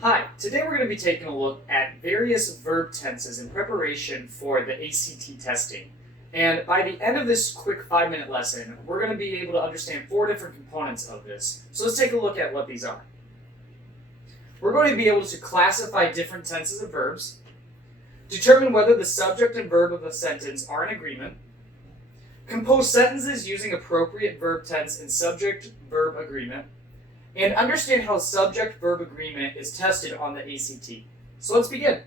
Hi, today we're going to be taking a look at various verb tenses in preparation for the ACT testing. And by the end of this quick 5-minute lesson, we're going to be able to understand 4 different components of this. So let's take a look at what these are. We're going to be able to classify different tenses of verbs, determine whether the subject and verb of a sentence are in agreement, compose sentences using appropriate verb tense and subject-verb agreement, and understand how subject-verb agreement is tested on the ACT. So let's begin.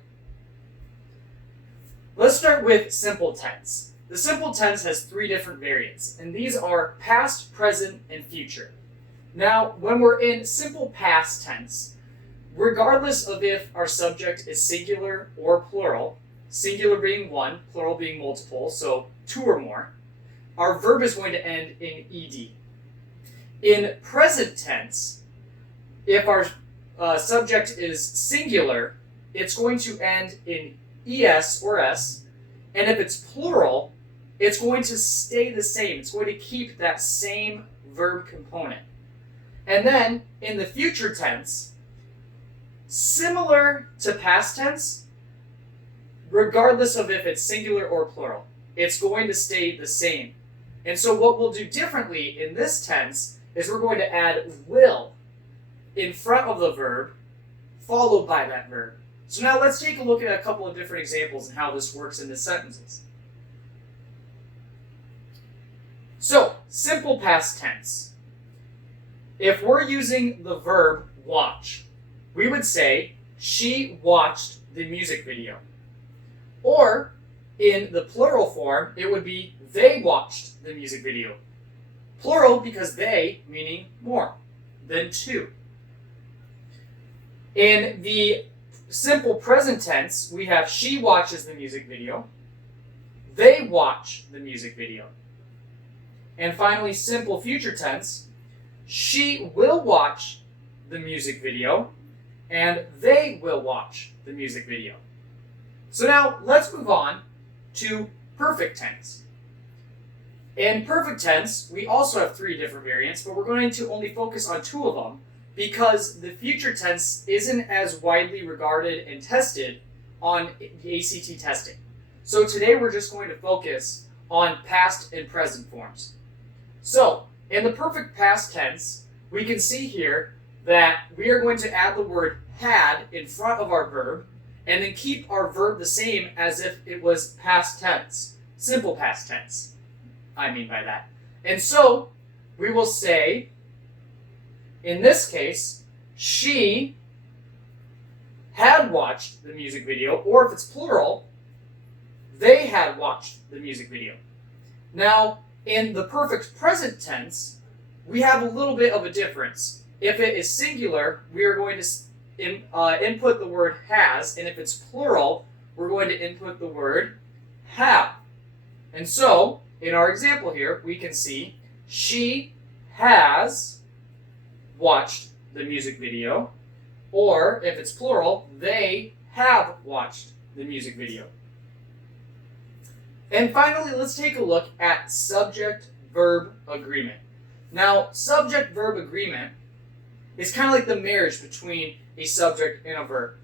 Let's start with simple tense. The simple tense has 3 different variants, and these are past, present, and future. Now, when we're in simple past tense, regardless of if our subject is singular or plural, singular being one, plural being multiple, so 2 or more, our verb is going to end in ed. In present tense, if our subject is singular, it's going to end in es or s, and if it's plural, it's going to stay the same. It's going to keep that same verb component. And then in the future tense, similar to past tense, regardless of if it's singular or plural, it's going to stay the same. And so what we'll do differently in this tense is we're going to add will in front of the verb, followed by that verb. So now let's take a look at a couple of different examples and how this works in the sentences. So, simple past tense. If we're using the verb watch, we would say, she watched the music video. Or, in the plural form, it would be, they watched the music video. Plural because they, meaning more than 2. In the simple present tense, we have she watches the music video, they watch the music video. And finally, simple future tense, she will watch the music video, and they will watch the music video. So now, let's move on to perfect tense. In perfect tense, we also have 3 different variants, but we're going to only focus on 2 of them because the future tense isn't as widely regarded and tested on the ACT testing. So today we're just going to focus on past and present forms. So, in the perfect past tense, we can see here that we are going to add the word had in front of our verb and then keep our verb the same as if it was past tense, simple past tense. I mean by that. And so, we will say, in this case, she had watched the music video, or if it's plural, they had watched the music video. Now, in the perfect present tense, we have a little bit of a difference. If it is singular, we are going to input the word has, and if it's plural, we're going to input the word have. And so, in our example here, we can see she has watched the music video, or if it's plural, they have watched the music video. And finally, let's take a look at subject-verb agreement. Now, subject-verb agreement is kind of like the marriage between a subject and a verb.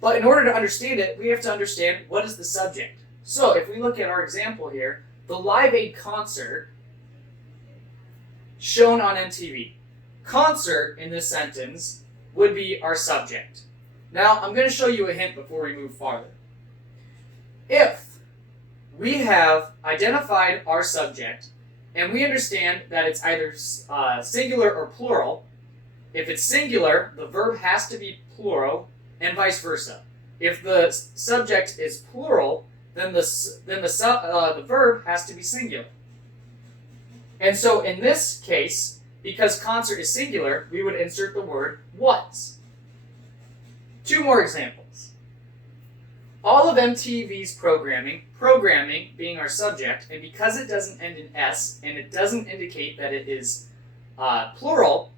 But in order to understand it, we have to understand what is the subject. So, if we look at our example here, the Live Aid concert shown on MTV. Concert in this sentence would be our subject. Now, I'm going to show you a hint before we move farther. If we have identified our subject and we understand that it's either singular or plural, if it's singular, the verb has to be plural and vice versa. If the subject is plural, then the verb has to be singular. And so in this case, because concert is singular, we would insert the word was. 2 more examples. All of MTV's programming being our subject, and because it doesn't end in S and it doesn't indicate that it is plural,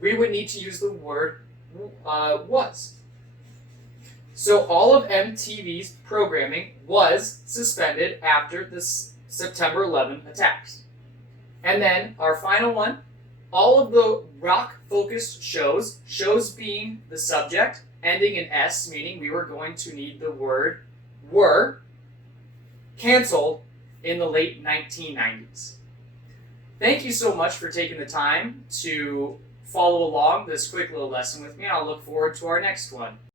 we would need to use the word was. So all of MTV's programming was suspended after the September 11 attacks. And then our final one, all of the rock-focused shows being the subject, ending in S, meaning we were going to need the word were, canceled in the late 1990s. Thank you so much for taking the time to follow along this quick little lesson with me. I'll look forward to our next one.